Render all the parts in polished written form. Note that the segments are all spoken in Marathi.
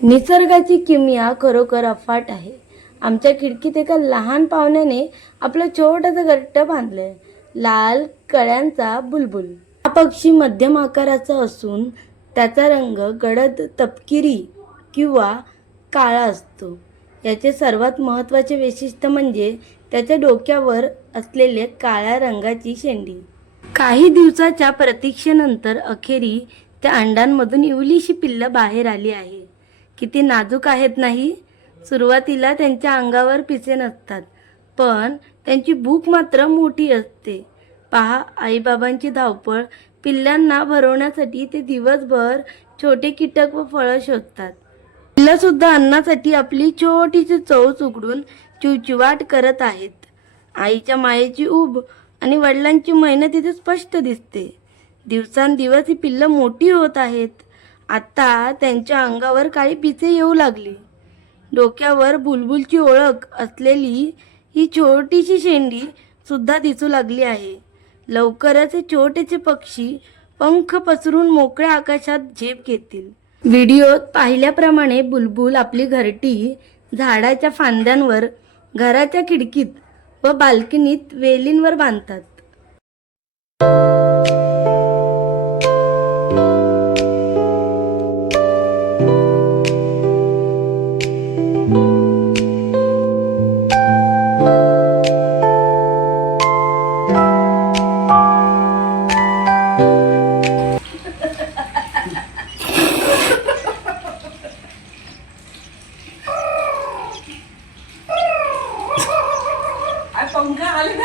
निसर्गाची किमया खरोखर अफाट आहे। आमच्या खिडकीत एका लहान पाहुण्याने आपलं छोटंसं घरटं बांधलंय। लाल कळ्यांचा बुलबुल। हा पक्षी मध्यम आकाराचा असून त्याचा रंग गडद तपकिरी किंवा काळा असतो। याचे सर्वात महत्त्वाचे वैशिष्ट्य म्हणजे त्याच्या डोक्यावर असलेले काळ्या रंगाची शेंडी। काही दिवसाच्या प्रतीक्षेनंतर अखेरी त्या अंड्यांमधून इवलीशी पिल्लं बाहेर आली आहे। किती नाजूक आहेत नाही। सुरुवातीला त्यांच्या अंगावर पिसे नसतात, पण त्यांची भूक मात्र मोठी असते। पहा, आईबाबांची धावपळ। पिल्लांना भरवण्यासाठी ते दिवसभर छोटे कीटक व फळं शोधतात। पिल्लं सुद्धा अन्नासाठी आपली छोटीशी चोच उघडून चिवचिवाट करत आहेत। आईच्या मायेची ऊब आणि वडिलांची मेहनत इथे स्पष्ट दिसते। दिवसांदिवस ही पिल्लं मोठी होत आहेत। आता त्यांच्या अंगावर काळी पिसे येऊ लागली। डोक्यावर बुलबुलची ओळख असलेली ही छोटीशी शेंडी सुद्धा दिसू लागली आहे। लवकरच हे छोटेसे पक्षी पंख पसरून मोकळ्या आकाशात झेप घेतील। व्हिडिओत पाहिल्याप्रमाणे बुलबुल आपली घरटी झाडाच्या फांद्यांवर, घराच्या खिडकीत व बाल्कनीत वेलींवर बांधतात। पंखा आले ना।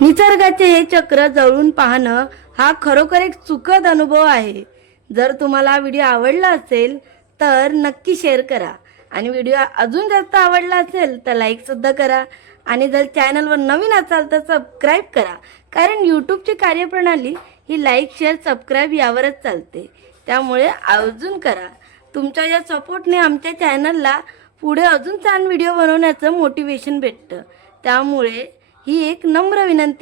निसर्गाचे हे चक्र जवळून पाहणं हा खरोखर एक सुखद अनुभव आहे। जर तुम्हाला हा व्हिडिओ आवडला असेल तर नक्की शेअर करा आणि व्हिडिओ अजून जास्त आवडला असेल तर लाईक सुद्धा करा आणि जर चॅनलवर नवीन असाल तर सबस्क्राईब करा, कारण यूट्यूबची कार्यप्रणाली ही लाईक शेअर सबस्क्राईब यावरच चालते। त्यामुळे अजून करा। तुमच्या या सपोर्टने आमच्या चॅनलला पुढे अजून छान व्हिडिओ बनवण्याचं मोटिवेशन भेटतं। त्यामुळे ही एक नम्र विनंती